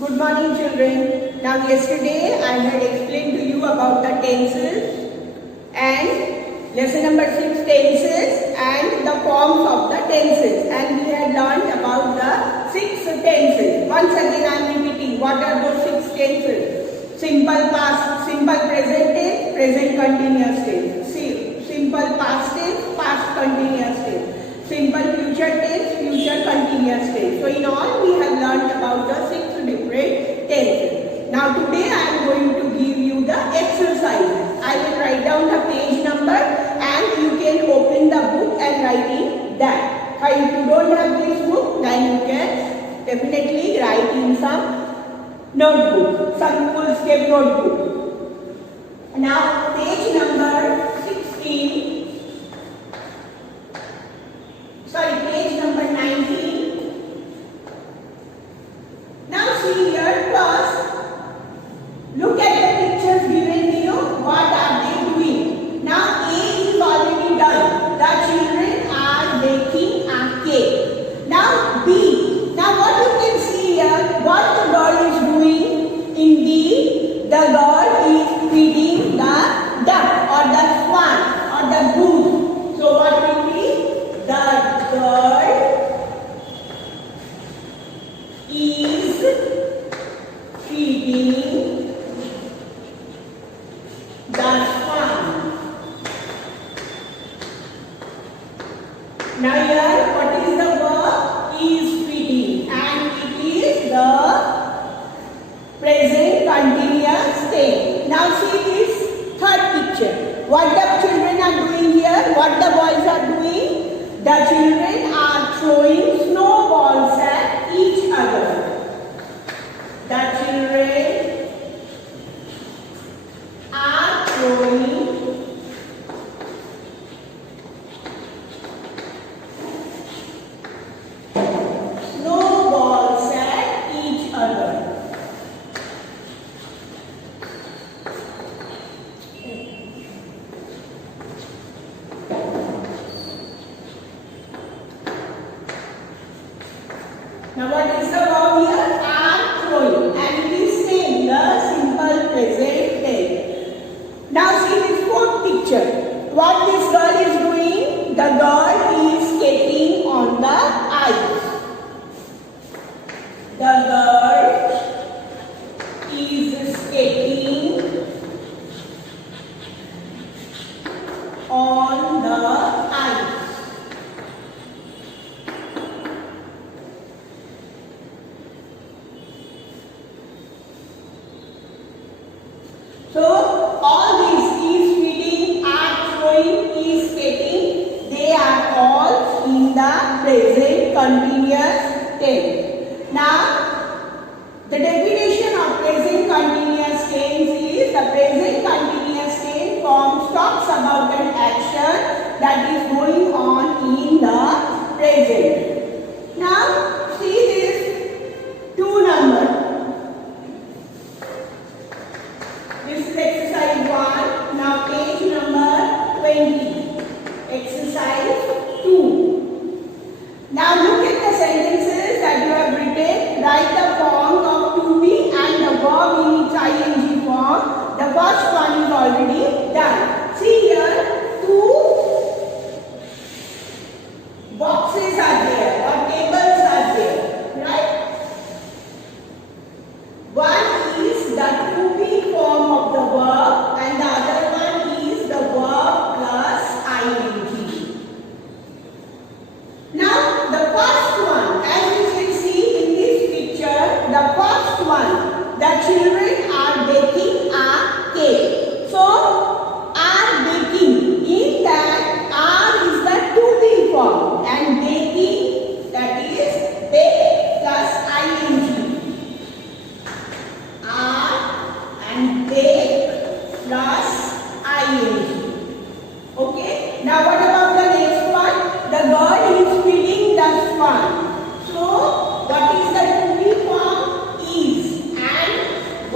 Good morning, children. Now, yesterday I had explained to you about the tenses and lesson number 6, tenses and the forms of the tenses, and we had learned about the 6 tenses. Once again I am repeating, what are those 6 tenses? Simple past, simple present tense, present continuous tense. Simple past tense, past continuous tense. Simple future tense, future continuous tense. So in all we have learned about the 6 different tenses. Now today I am going to give you the exercises. I will write down the page number and you can open the book and write in that. If you don't have this book, then you can definitely write in some notebook, some full-step notebook. Now page number 16. Page number 19. Now see here first, look at the pictures given to you. What are they doing? Now A is already done. The children are baking a cake. Now B. Now what you can see here, what the girl is doing? In B, the girl is feeding the duck or the swan or the goose. So what will be? The girl is feeding the swan. Now here, what is the verb? Is feeding, and it is the present continuous tense. Now see this third picture. What the children are doing here? What the boys are doing? The children are throwing snowballs at each other. The children are throwing snowballs at each other. Now what is the verb here? Are throwing, and it is same, the simple present tense. Now see this fourth picture. What this girl is doing? The girl is skating on the ice. The girl is skating on the ice. So all these, is feeding, are throwing, is skating, they are all in the present continuous tense. Now the definition of present continuous tense is the present continuous tense form talks about an action that is going on in the present. Now see this 2 number. This is exercise 1. Now page number 20. Exercise 2. Now look at the sentences that you have written. Write the form of to be and the verb in its ing form. The first one is already done. See here, 2 boxes are there or tables are there, right? One is the to be form of the verb and the other one is the verb plus ing. Now the first one, as you can see in this picture, the first one, the children are baking a cake. So are baking, in that are is the to be form and baking, that is bake plus ing. And bake plus ing. Okay. Now what about the next one? The girl is feeding the swan. So what is the to be form? Is, and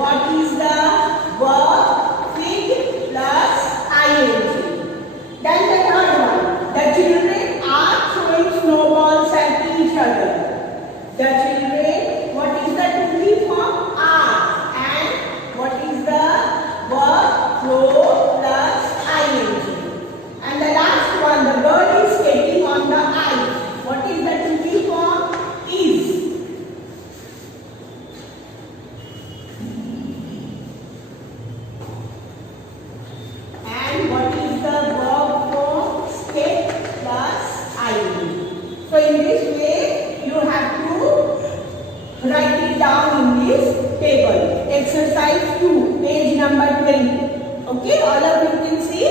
write it down in this table. Exercise 2, page number 20. Okay, all of you can see.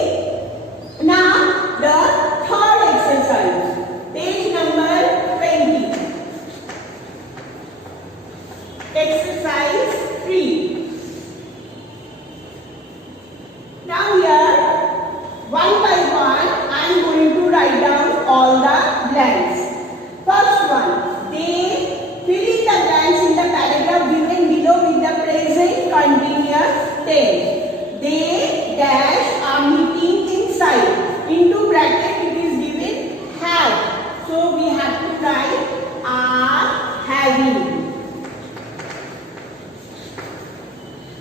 Now the third exercise, page number 20. Exercise 3. Now here, one by one, I am going to write down all the blanks. First one, they fill in the blanks in the paragraph given below with the present continuous tense. They dash are meeting inside. Into bracket it is given have. So we have to write are having.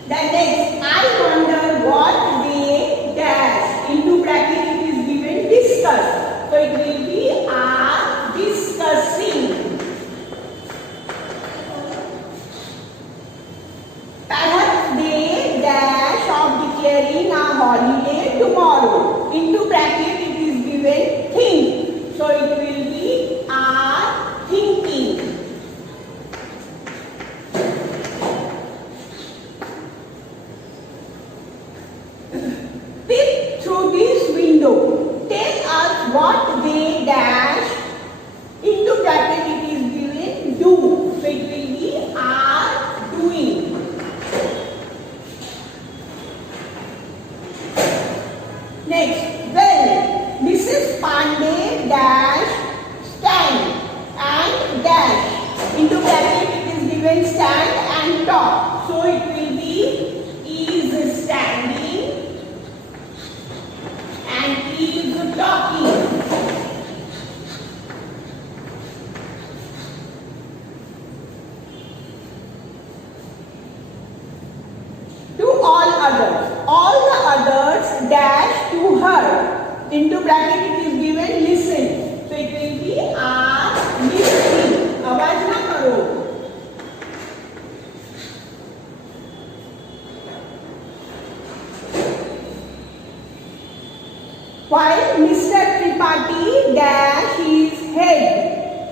Then next, I wonder what they dash. Into bracket it is given discuss. So it will be are discussing. Perhaps they dash of declaring a holiday tomorrow. Into bracket it is given think. So it will be are thinking. Peep through this window. Tell us what they dash. Into bracket it is given do. So it will be are doing. Next, well, Mrs. Pandey dash stand and dash. Into bracket it is given stand and talk. So it will be is standing and is talking. To all others. All the others dash to her. Into bracket it is given listen. So it will be are listening. आवाज ना करो. While Mr. Tripathi dash his head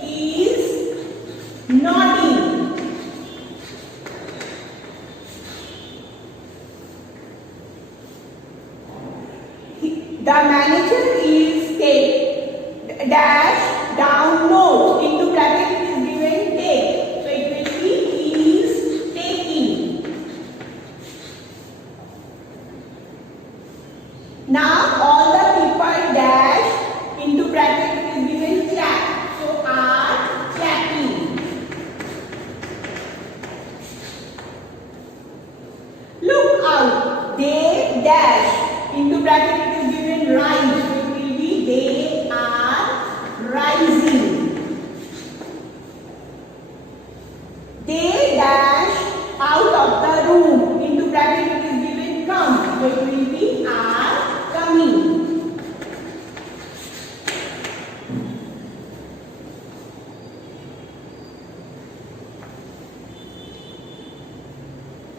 is nodding. The manager is take dash down notes. Into bracket it is given take. So it will be is taking. Now all the people dash. Into bracket it is given clap. So are clapping. Look out. They dash. Into bracket it is given rise. So it will be they are rising. They dash out of the room. Into bracket it is given come. So it will be are coming.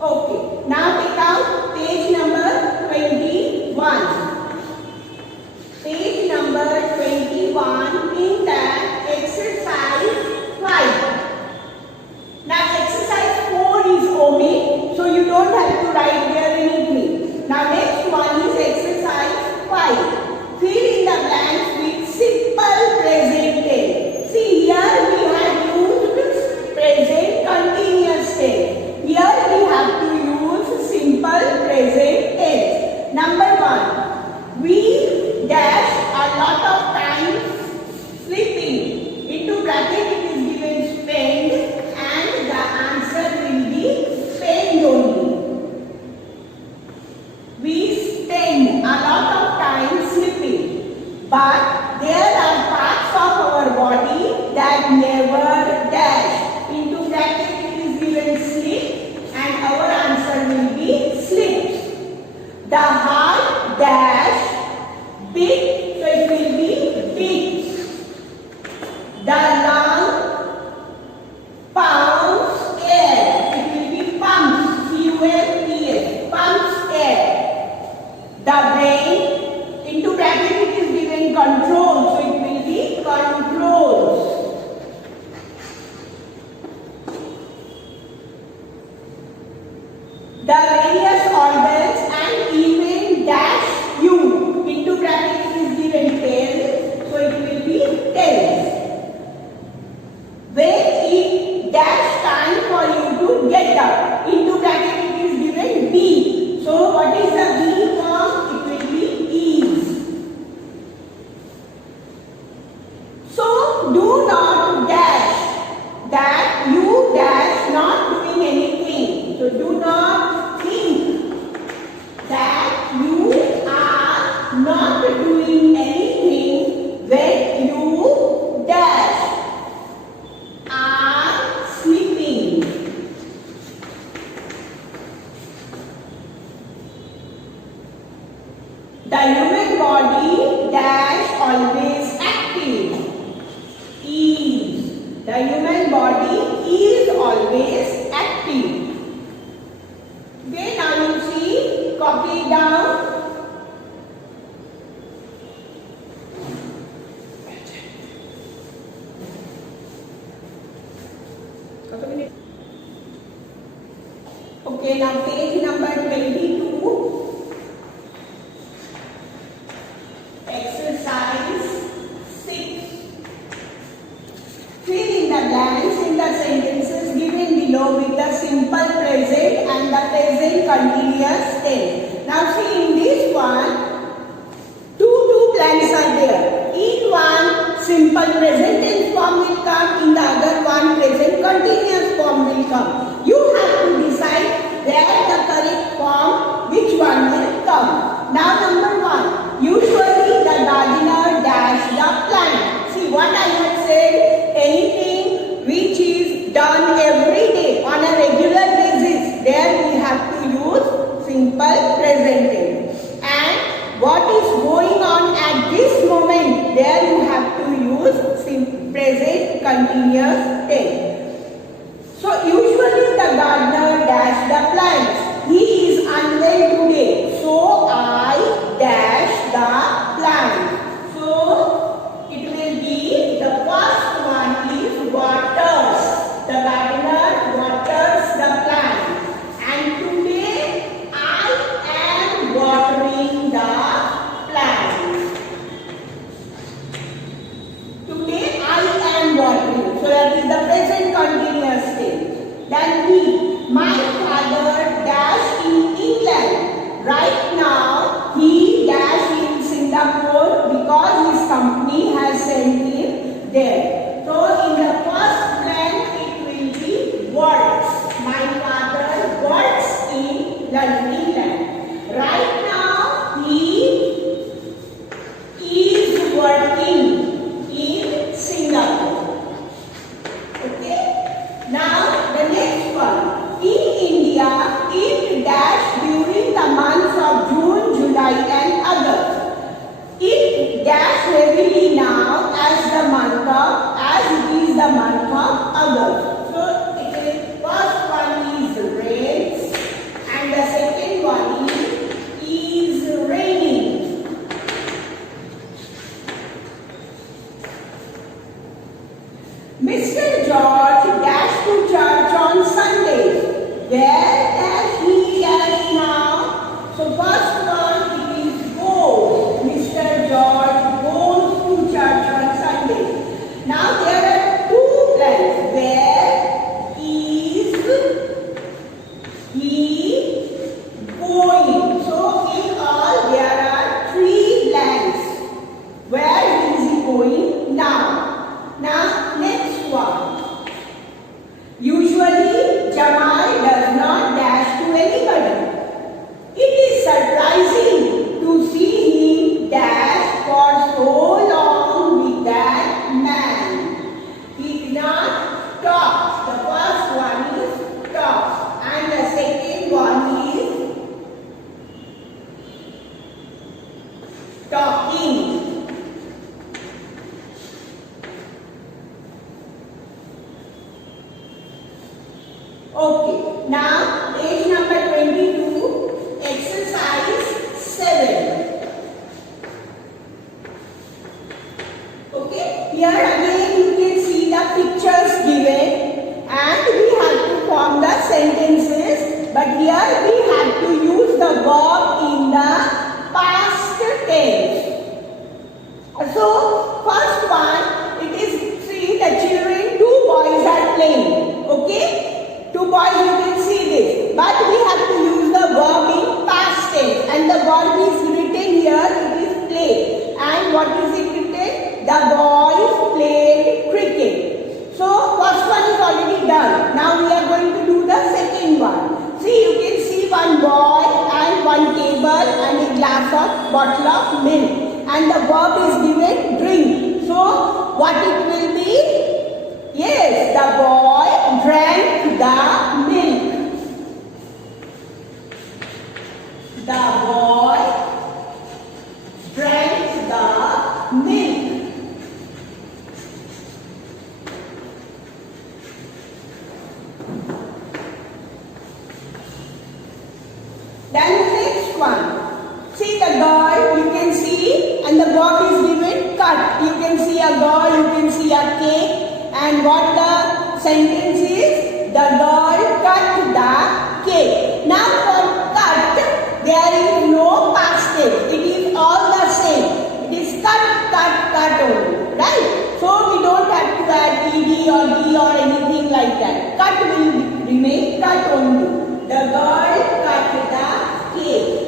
Okay. Now take out page number 21. Page number 21 in that exercise 5. Now exercise 4 is omit, so you don't have to write there anything. Now next one is exercise 5. Fill in the blanks with simple present tense. See here we have used present continuous tense. Here we have to use the various organs and even dash you. Into bracket it is given tail, so it will be tails. When it dash time for you to get up, into bracket it is given B. So what is the B form? It will be ease. So do not dash, that you dash not doing anything. So do not think that you are not doing anything when you dash. Are sleeping. The human body dash always active. Is. The human body is always active. Okay, now you see, copy it down. Okay, now page number 22. Exercise 6. Fill in the blanks in the sentences given below with the simple present and the present continuous tense. Now see, in this one, two blanks are there. In one, simple present tense form will come. In the other one, present continuous form will come. You have to decide where the correct form, which one will come. Now number 1, usually the gardener dash the plant. See what I have said, anything which is done every day on a regular basis, there we have to use simple present tense. And what is going on at this moment, there you have to use present continuous tense. So usually the gardener dash the plants. He is unwell today, so I dash the plant. So it will be, the first one is waters. The gardener waters the plant. And today I am watering the plant. Today I am watering. So that is the present continuous tense. Then he, my father dash in England. Right now he dash in Singapore because his company has sent him there. So in the first blank it will be works. My father works in England. Right now he is working in Singapore. Okay. Now the next one. In India, it dash during the months of June, July and August. It dash heavily now as it is the month of August. So it is, first one is rains and the second one is raining. Mr. George dashed to church on Sunday. Where does he dash now? So first one it is goes. Mr. George goes to church on Sunday. Now there are two blanks. Where is he going? So in all there are three blanks. Where is he going now? Now next one. Usually Jamal does not dash to anybody. It is surprising to see him dash for so long with that man. He did not talk. The first one is talk and the second one is talking. Okay, now page number 22, exercise 7. Okay, here again you can see the pictures given and we have to form the sentences but here we have to use the verb in the past tense. So first one, it is, see the children, two boys are playing. Okay, two boys, you can see this, but we have to use the verb in past tense, and the verb is written here, it is play. And what is it written? The boys played cricket. So first one is already done. Now we are going to do the second one. See, you can see one boy and one table and a glass of bottle of milk. And the verb is given drink. So what it will be? Yes, the boy drank the milk. The boy drank the milk. Then the next one. See the girl, you can see, and the verb is given cut. You can see a girl, you can see a cake. And what the sentence is? The girl cut the cake. Now for cut, there is no past tense. It is all the same. It is cut only. Right? So we don't have to add ed or d or anything like that. Cut will remain cut only. The girl cut the cake.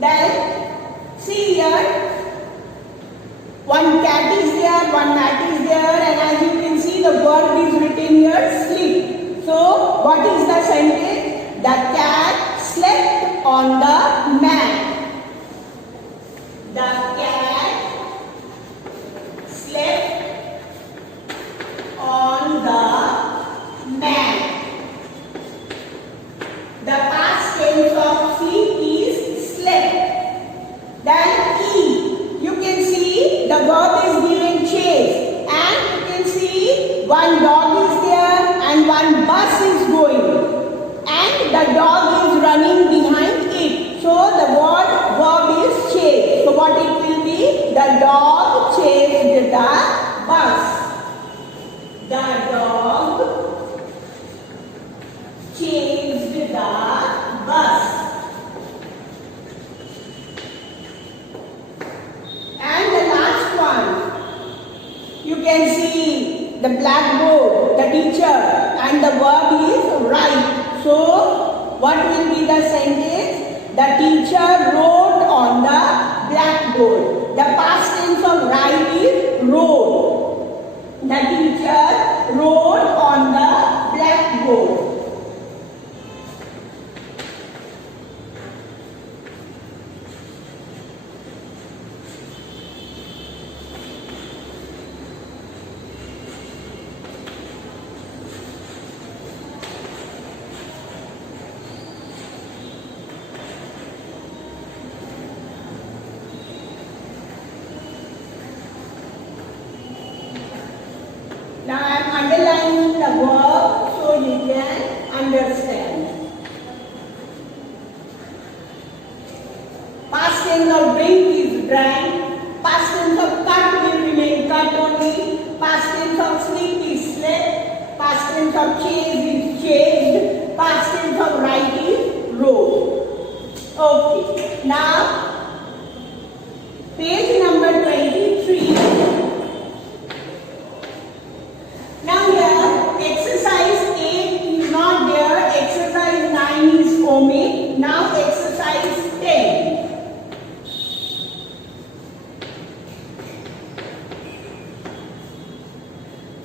Then, see here, one cat is there, one mat is there, and as you can see, the word is written here, sleep. So, what is the sentence? The cat slept on the mat. The cat slept on the mat. The past tense of sleep is slept. Then E, you can see the verb is given chase, and you can see one dog is there and one bus is going, and the dog is running behind it. So the verb is chase. So what it will be? The dog chased the bus. The dog chased the bus. You can see the blackboard, the teacher, and the verb is write. So, what will be the sentence? The teacher wrote on the blackboard. The past tense of write is wrote. The teacher wrote on the blackboard. Now I am underlining the verb so you can understand. Past tense of drink is drank. Past tense of cut will remain cut only. Past tense of sleep is slept. Past tense of chase is chased. Past tense of write is wrote. Okay. Now page number 23. Now here, exercise 8 is not there, exercise 9 is omit. Now exercise 10.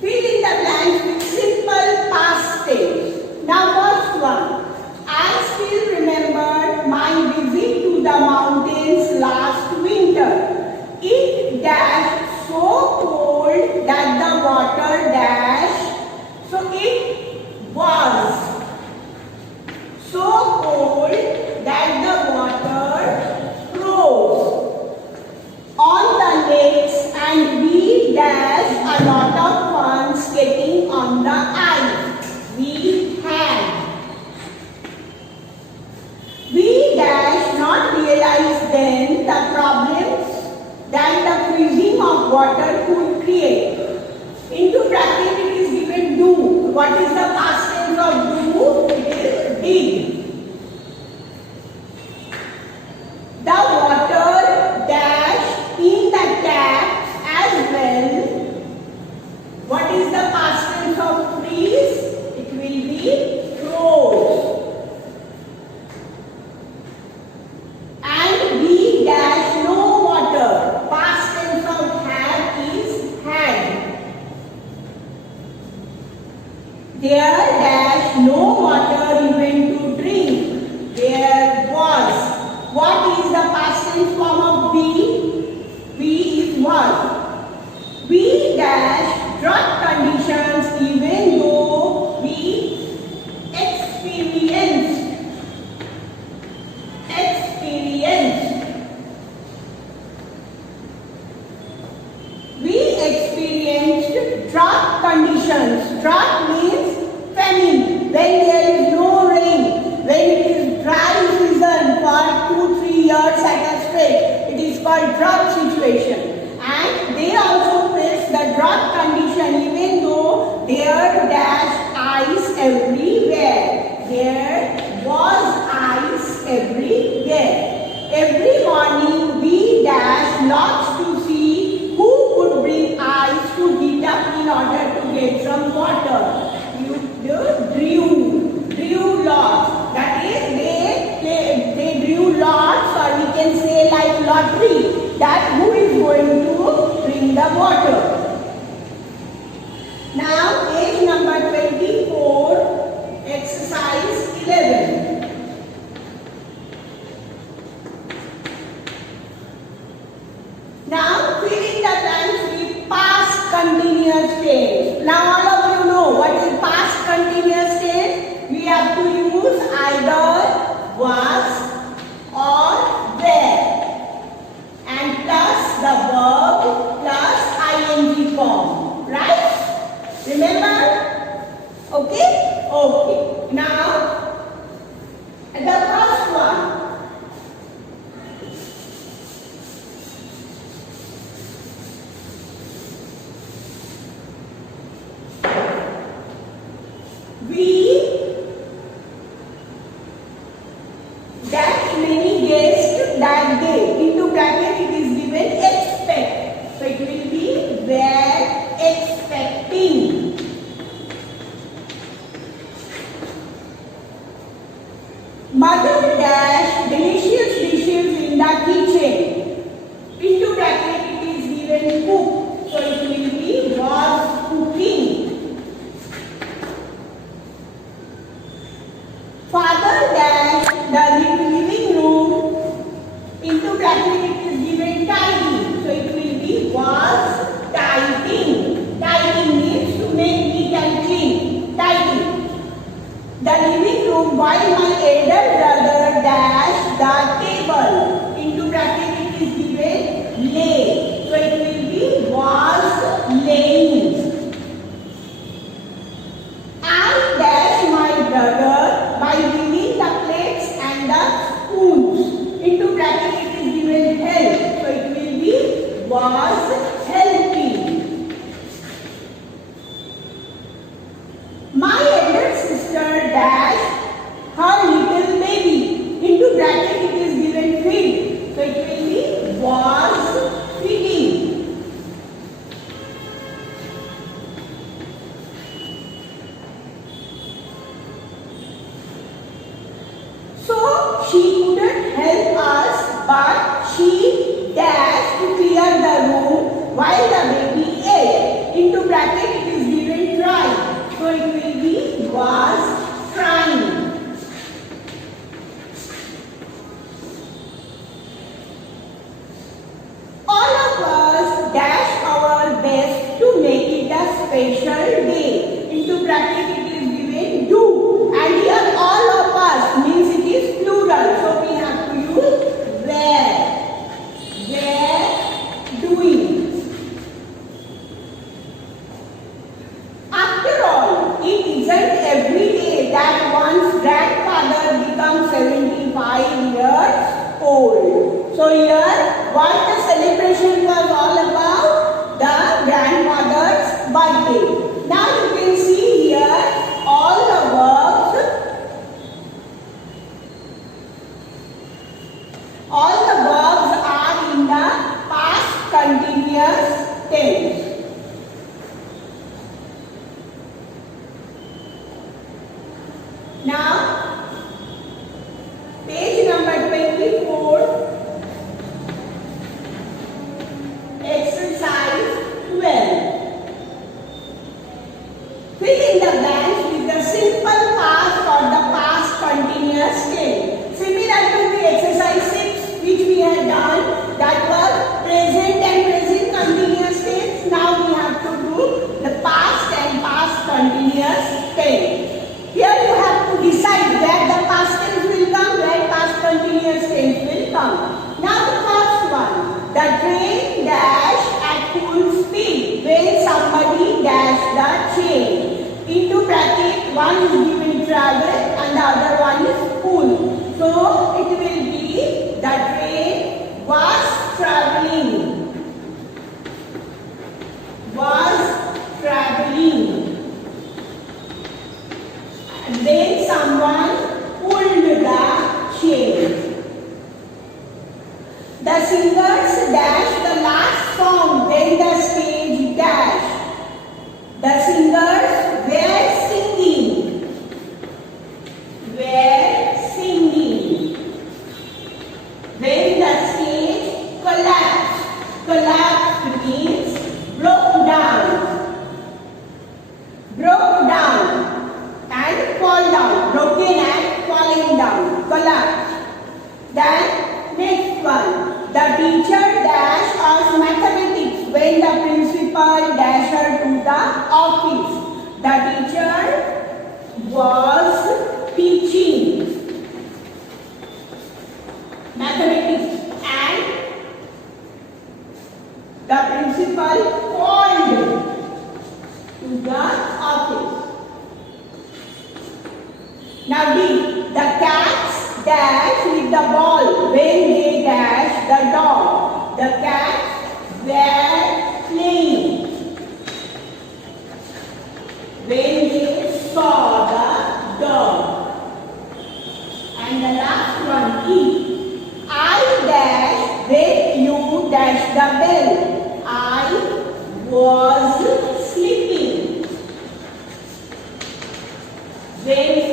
Fill in the blanks with simple past tense. Now first one, I still remember my visit to the mountains last winter. It dashed so cold that the water dashed. So it was so cold that the water froze on the lakes, and we dashed a lot of fun skating on the ice. We dashed analyze then the problems that the freezing of water could create. Into bracket it is given do. What is the past tense of do? It is did. The water dash in the tap as well. What is the past tense of freeze? It will be froze. And we dash no water. Past tense of have is had. There dash no water even to drink. There was. What is the past tense form of be? Be is was. We dash drought conditions even though we experienced. We experienced drought conditions. Drought means famine. When there is no rain, when it is dry season for 2-3 years at a stretch, it is called drought situation. And they also face the drought condition even though there dash ice everywhere. There was ice everywhere. Every morning we dash lots to see who could bring ice to heat up in order to get some water. Drew lots. That is, they drew lots, or we can say like lottery, that who is going to bring the water. Now, page number 24, exercise 11. Now, fill in the blanks with past continuous tense. Now, all of you know what is past continuous tense. We have to use either was or were, and plus the verb plus ing form. Right? Remember? Okay? Okay. Now, the first one. We that many guests that day. Into bracket it is given expect. So it will be were expecting. Mother dash delicious dishes in the kitchen. Into bracket it is given cook. So it will be was cooking. Father dash the living room. Into bracket it is given tidy. So it will be was tidying. Tidying means to make neat and clean. Tidy. The living room while my elder brother dash the table. Into bracket it is given lay. So it will be was laying. I dash my brother by bringing the plates and the spoons. Into bracket it is given help. So it will be was helping. My elder sister dash her little baby. Into bracket it is given feed. So it will be was feeding. So she couldn't help us, but she dashed to clear the room while the baby ate. Into bracket it is given try. So it will be was trying. All of us dash our best to make it a special day. Into bracket it is given do. And here all of us means it is plural. So we have to use were. Were doing. After all, it isn't every day that one's grandfather becomes 75 years old. here, what the celebration was all about? The grandmother's birthday. Now you can see here all the verbs. All the verbs are in the past continuous tense. Now, page number 24, exercise 12. Fill in the blanks with the simple past or the past continuous tense. Similar to the exercise 6 which we had done, that was present and present continuous tense. Now we have to do the past and past continuous tense. Here you have to decide where the past tense will come, where past continuous tense will come. Now the first one, the train dashed at full speed when somebody dashed the chain. Into bracket, one is given travel and the other one is pull. So it will be the train was traveling. Was traveling. And then someone pulled the chain. The singers dashed the last song when the stage dashed. The singers were singing. Were singing. When the stage collapsed. Collapsed means broke down. Broke down. And fall down, broken and falling down, collapse. Then next one, the teacher dashed us mathematics when the principal dashed her to the office. The teacher was teaching mathematics and the principal called to the office. Now D, the cats dash with the ball when they dash the dog. The cats were playing when they saw the dog. And the last one E, I dash when you dash the bell. I was sleeping when